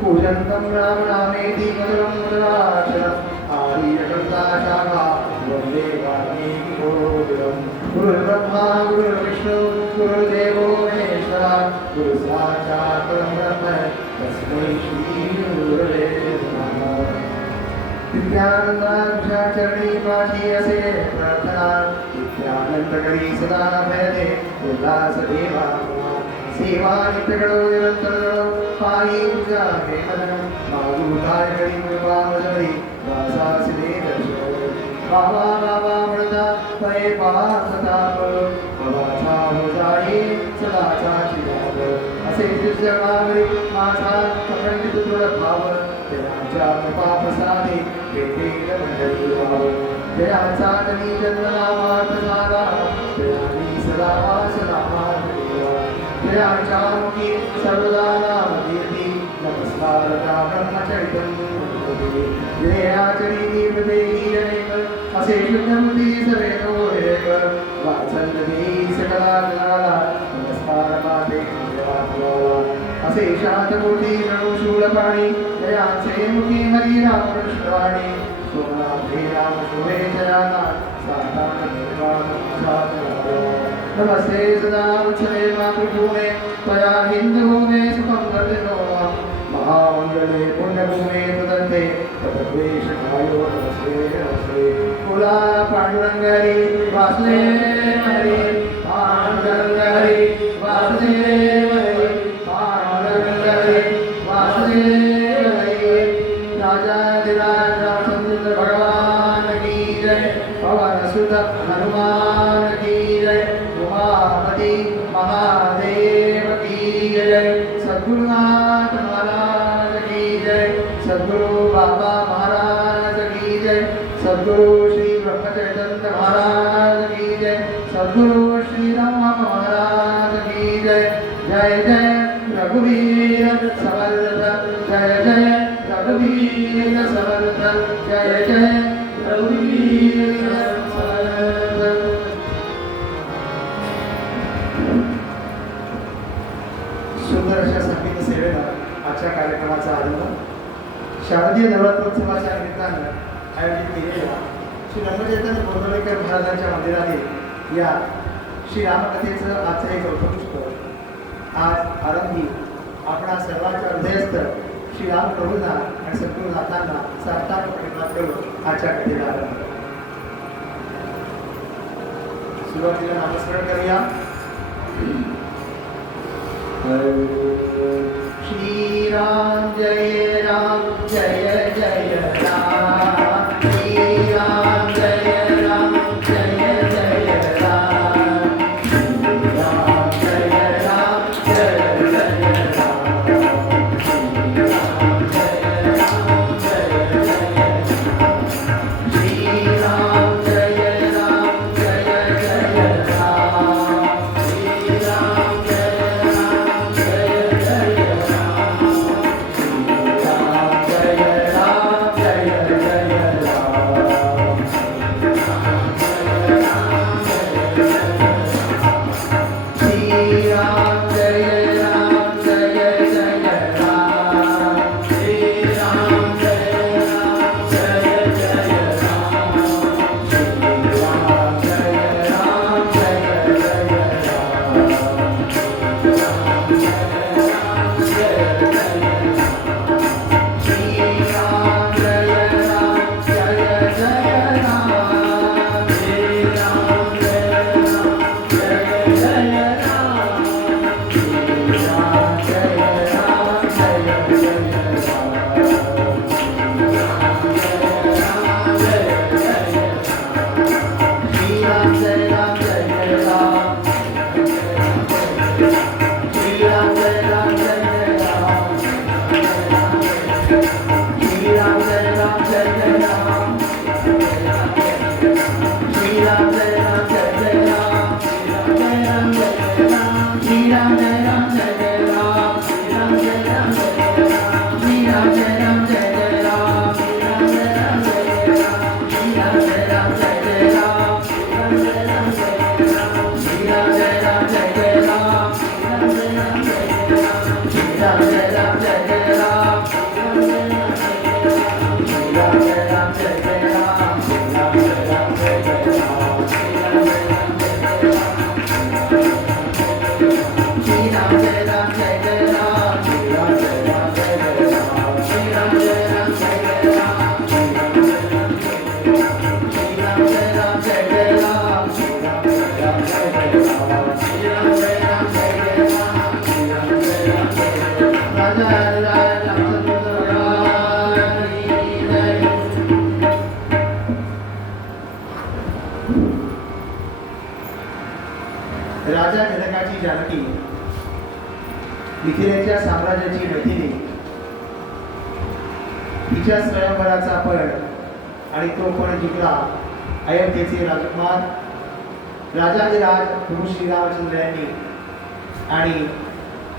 पूजन्तं रामनामेति मधुरं मधुराक्षरम् आर्यकर्ता शाखा वन्दे वाल्मीकि गोविदम् गुरुर्ब्रह्मा गुरुर्विष्णु गुरुर्देवो महेश्वरः गुरुसाक्षात् तस्मै दिव्यानन्दाक्षाचरणी पाठी असे प्रार्थना नित्यानंदकरी सदा भयते उल्लासदेवा सेवा नित्यकडो निरंतर पायी पूजा हे मदनं मागूताय करी मुळवामजरी वासासिदे दर्शो बाबा बाबा म्हणता पै पाहताप बाबाचा हो जाई सदाचा चिराग असे जगावरी माझा जयाच्या कृपा प्रसादे भेटेल मंडळी भाव जयाचा जनी जन्मनामार्थ झाला जयानी सदा वासनामार्थ देवा जयाच्या मुखी सर्वदा नाम कीर्ती नमस्कार त्या ब्रह्मचैतन्य जयाचरी हृदयी अनेक असे शुद्धमती सवे तो एक वाचल्यती सकला राम शुभे जयाना सातान निर्वाण नमस्ते सदा मातृभूमे त्वया हिन्दुभूमे सुखं वर्धितो महामङ्गले पुण्यभूमे तदन्ते तद्वेषकायो नमस्ते नमस्ते. कुला पाण्डुरङ्गरी वासुदे हरि. उमापति महादेव की जय। सद्गुरुनाथ महाराज की जय। सद्गुरु बाबा महाराज की जय। सद्गुरु श्री ब्रह्मचैतन्य महाराज की जय। सद्गुरु श्री राम महाराज की जय। जय जय रघुवीर समर्थ जय जय रघुवीर समर्थ जय जय रघुवीर आजच्या कार्यक्रमाचा आरंभ. शारदीय नवरात्रोत्सवाच्या निमित्तानं आयोजित केलेल्या श्री रंगचैतन्य गोंदवलेकर महाराजांच्या मंदिराने या श्री रामकथेचं आजचं एक गौतमपुष्प आज आरंभी आपणा सर्वांच्या हृदयस्थ श्री राम प्रभूंना आणि सद्गुरुनाथांना साष्टांग प्रणिपात करून आजच्या कथेला आरंभ सुरुवातीला नामस्मरण करूया. श्री राम जय Yeah. राजा जनकाची जानकी मिथिलेच्या साम्राज्याची मैथिली तिच्या स्वयंवराचा पण आणि तो पण जिंकला अयोध्येचे राजकुमार राजाधिराज प्रभू श्रीरामचंद्र यांनी आणि